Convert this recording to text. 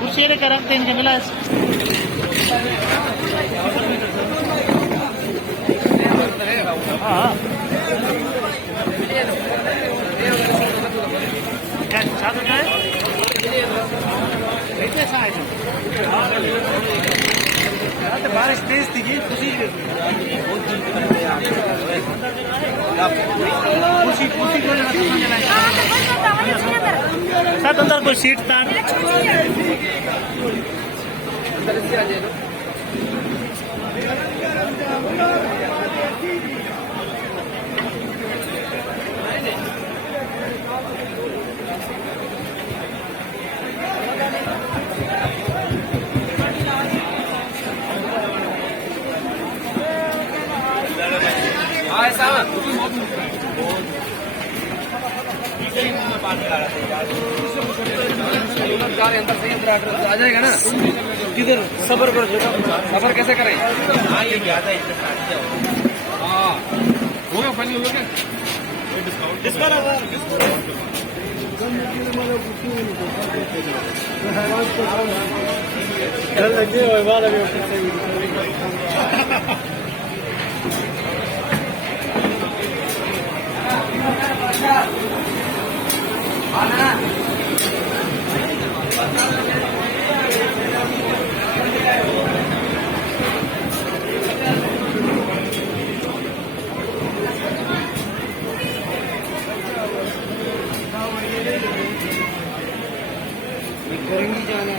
कुर्सी लेकर रखते हैं मिला हाँ क्या साथ होता है बारिश तेज थी खुशी साथ अंदर कोई सीट था आ जाएगा ना किधर सबर करो सबर कैसे करें हाँ होगा फाइनल हो गया करेंगी जाना